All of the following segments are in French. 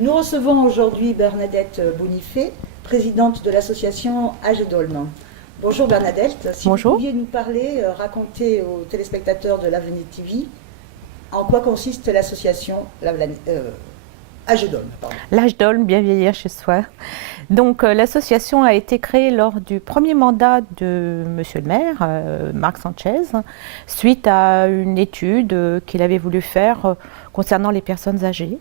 Nous recevons aujourd'hui Bernadette Bonifay, présidente de l'association Agedolm. Bonjour Bernadette, si Bonjour. vous pouviez nous parler, raconter aux téléspectateurs de l'Avenir TV en quoi consiste l'association Agedolm. L'âge d'Olm, bien vieillir chez soi. Donc l'association a été créée lors du premier mandat de Monsieur le maire, Marc Sanchez, suite à une étude qu'il avait voulu faire concernant les personnes âgées.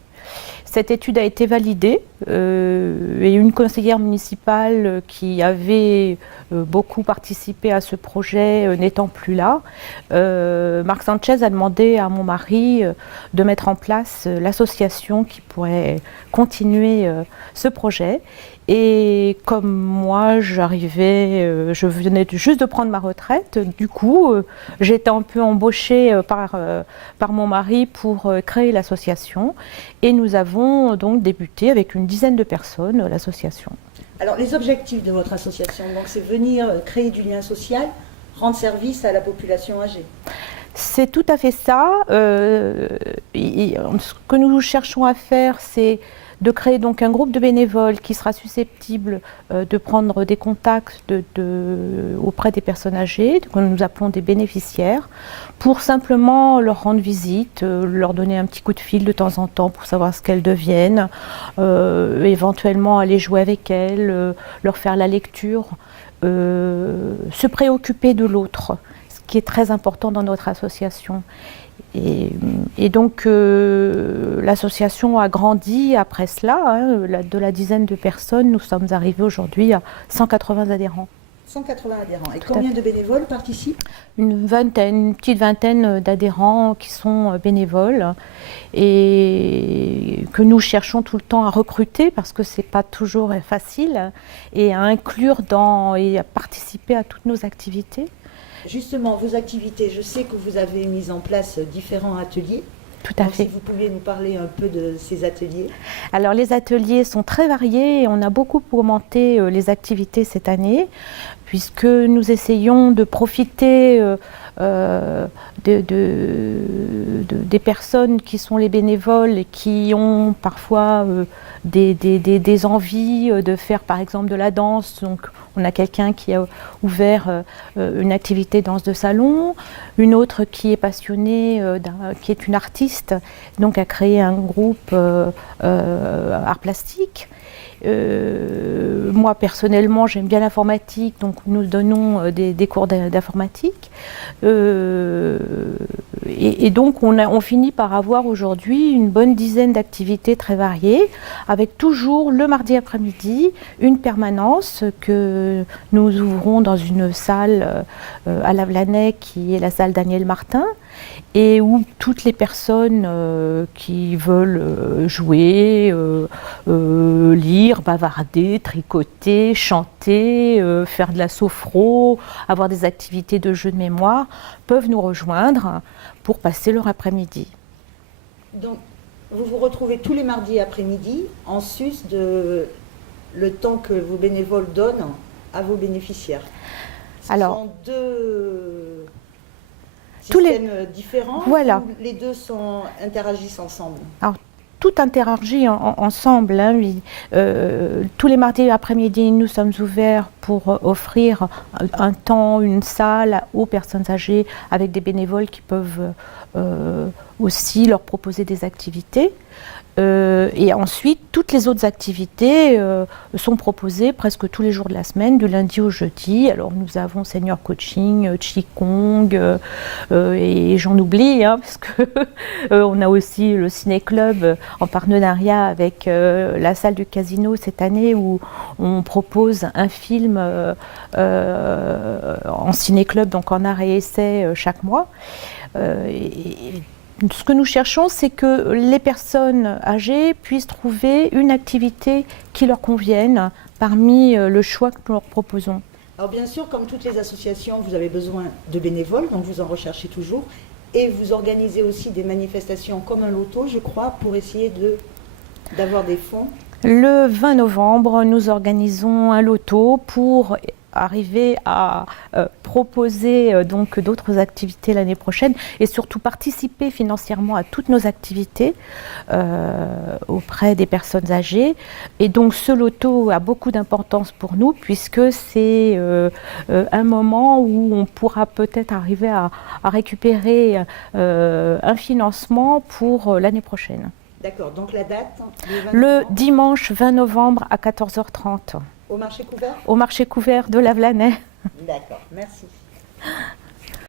Cette étude a été validée et une conseillère municipale qui avait beaucoup participé à ce projet n'étant plus là, Marc Sanchez a demandé à mon mari de mettre en place l'association qui pourrait continuer ce projet. Et comme moi, je venais juste de prendre ma retraite, du coup, j'ai été un peu embauchée par mon mari pour créer l'association. Et nous avons donc débuté avec une dizaine de personnes, l'association. Alors, les objectifs de votre association, donc, c'est venir créer du lien social, rendre service à la population âgée. C'est tout à fait ça. Ce que nous cherchons à faire, c'est de créer donc un groupe de bénévoles qui sera susceptible de prendre des contacts auprès des personnes âgées, que nous appelons des bénéficiaires, pour simplement leur rendre visite, leur donner un petit coup de fil de temps en temps pour savoir ce qu'elles deviennent, éventuellement aller jouer avec elles, leur faire la lecture, se préoccuper de l'autre, ce qui est très important dans notre association. Et donc l'association a grandi après cela, de la dizaine de personnes, nous sommes arrivés aujourd'hui à 180 adhérents. 180 adhérents. Et combien de bénévoles participent? Une petite vingtaine d'adhérents qui sont bénévoles et que nous cherchons tout le temps à recruter parce que ce n'est pas toujours facile et à inclure et à participer à toutes nos activités. Justement, vos activités, je sais que vous avez mis en place différents ateliers. Tout à fait. Si vous pouviez nous parler un peu de ces ateliers. Alors, les ateliers sont très variés et on a beaucoup augmenté les activités cette année, puisque nous essayons de profiter des personnes qui sont les bénévoles et qui ont parfois des envies de faire par exemple de la danse. Donc, on a quelqu'un qui a ouvert une activité danse de salon, une autre qui est passionnée, qui est une artiste, donc a créé un groupe art plastique. Moi personnellement j'aime bien l'informatique, donc nous donnons des cours d'informatique et donc on finit par avoir aujourd'hui une bonne dizaine d'activités très variées, avec toujours le mardi après-midi une permanence que nous ouvrons dans une salle à Lavelanet qui est la salle Daniel Martin, et où toutes les personnes qui veulent jouer, lire, bavarder, tricoter, chanter, faire de la sophro, avoir des activités de jeux de mémoire, peuvent nous rejoindre pour passer leur après-midi. Donc, vous vous retrouvez tous les mardis après-midi en sus de le temps que vos bénévoles donnent à vos bénéficiaires. Ce sont deux systèmes différents, voilà. Où les deux interagissent ensemble. Alors, tout interagit ensemble. Tous les mardis après-midi, nous sommes ouverts pour offrir un temps, une salle aux personnes âgées avec des bénévoles qui peuvent aussi leur proposer des activités. Et ensuite, toutes les autres activités sont proposées presque tous les jours de la semaine, du lundi au jeudi. Alors nous avons senior coaching, qigong, et j'en oublie, parce que on a aussi le ciné-club en partenariat avec la salle du casino cette année, où on propose un film en ciné-club, donc en art et essai chaque mois. Ce que nous cherchons, c'est que les personnes âgées puissent trouver une activité qui leur convienne parmi le choix que nous leur proposons. Alors bien sûr, comme toutes les associations, vous avez besoin de bénévoles, donc vous en recherchez toujours, et vous organisez aussi des manifestations comme un loto, je crois, pour essayer d'avoir des fonds. Le 20 novembre, nous organisons un loto pour arriver à proposer donc d'autres activités l'année prochaine et surtout participer financièrement à toutes nos activités auprès des personnes âgées. Et donc ce loto a beaucoup d'importance pour nous puisque c'est un moment où on pourra peut-être arriver à récupérer un financement pour l'année prochaine. D'accord, donc la date le dimanche 20 novembre à 14h30. Au marché couvert? Au marché couvert de Lavelanet. D'accord, merci.